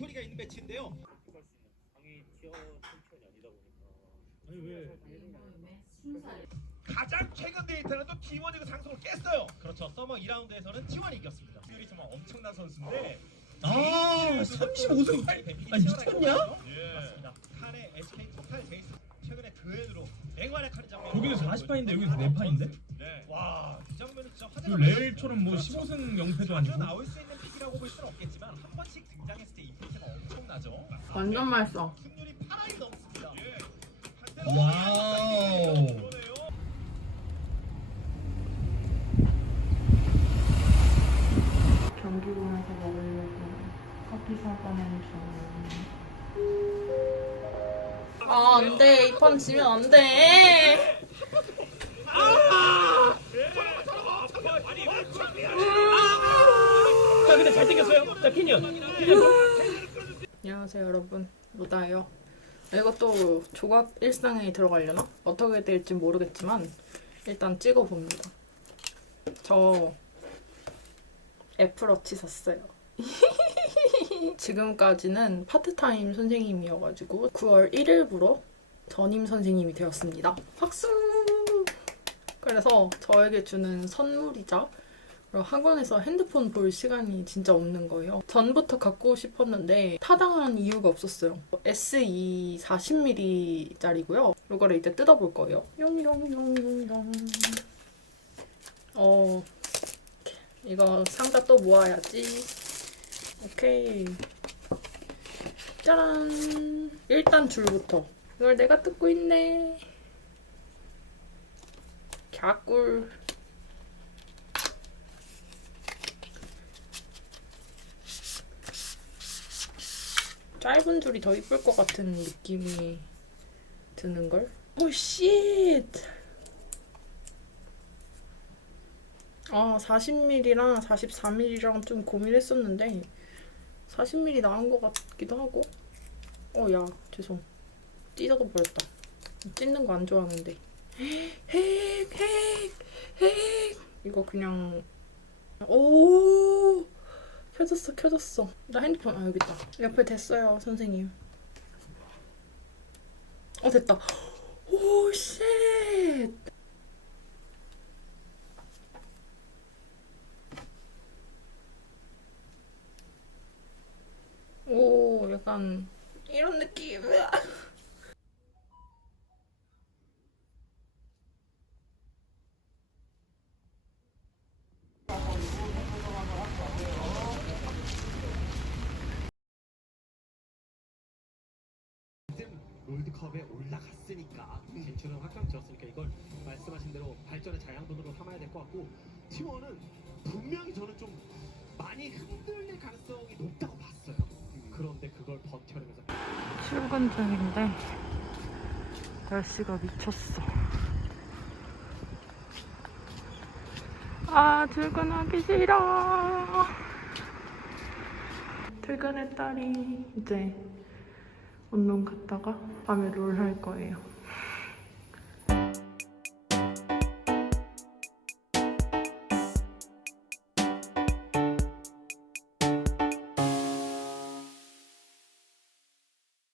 스토리가 있는 매치인데요. 할 수 있는 강의 티어 챔피언이 아니다 보니까 아니 왜? 가장 최근 데이터는 또 T1이 그 상승을 깼어요. 그렇죠. 서머 2라운드에서는 T1이 이겼습니다. 율이 정말 엄청난 선수인데 아 35승 아니 미쳤냐? 예. 맞습니다. 칸의 SK 토탈 제이스 최근에 그앤으로 맹활약 하는 장면. 거기는 40판인데 여기서 4판인데? 그 레일처럼 뭐 그렇죠. 15승 0패도 자주 아니고 나올 수 있는 픽이라고 볼 수는 없겠지만 한 번씩 등장했을 때 임팩트가 엄청나죠. 완전 맛있어. 승률이 8할이 넘습니다. 와우. 경기 보면서 먹으려고 커피 사가는 중. 아, 안 돼. 이판 지면 안 돼. 자 근데 잘생겼어요? 자 캐니언 안녕하세요, 여러분. 로다예요. 이것도 조각 일상에 들어가려나? 어떻게 될지 모르겠지만 일단 찍어봅니다. 저 애플워치 샀어요. 지금까지는 파트타임 선생님이어가지고 9월 1일부로 전임 선생님이 되었습니다. 박수! 그래서 저에게 주는 선물이자 학원에서 핸드폰 볼 시간이 진짜 없는 거예요. 전부터 갖고 싶었는데 타당한 이유가 없었어요. SE 40mm짜리고요. 이거를 이제 뜯어볼 거예요. 용용용용용. 어, 이거 상자 또 모아야지. 오케이. 짜란. 일단 줄부터. 이걸 내가 뜯고 있네. 갸꿀. 짧은 줄이 더 이쁠 것 같은 느낌이 드는걸? 오, 쉣! 아, 40mm랑 44mm랑 좀 고민했었는데 40mm 나은 것 같기도 하고 어, 야, 죄송. 찢어도 버렸다. 찢는 거 안 좋아하는데 핵! 핵! 핵! 이거 그냥 오! 켜졌어, 켜졌어. 나 핸드폰, 아, 여기 있다. 옆에 됐어요, 선생님. 어, 됐다. 오, 쉣! 오, 약간, 이런 느낌. 으아. 롤드컵에 올라갔으니까 진출은 확정지었으니까 이걸 말씀하신 대로 발전의 자양분으로 삼아야 될 것 같고 팀원은 분명히 저는 좀 많이 흔들릴 가능성이 높다고 봤어요. 그런데 그걸 버텨내면서 출근 중인데 날씨가 미쳤어. 아 출근하기 싫어. 퇴근했다리 이제 운동 갔다가 밤에 롤 할 거예요.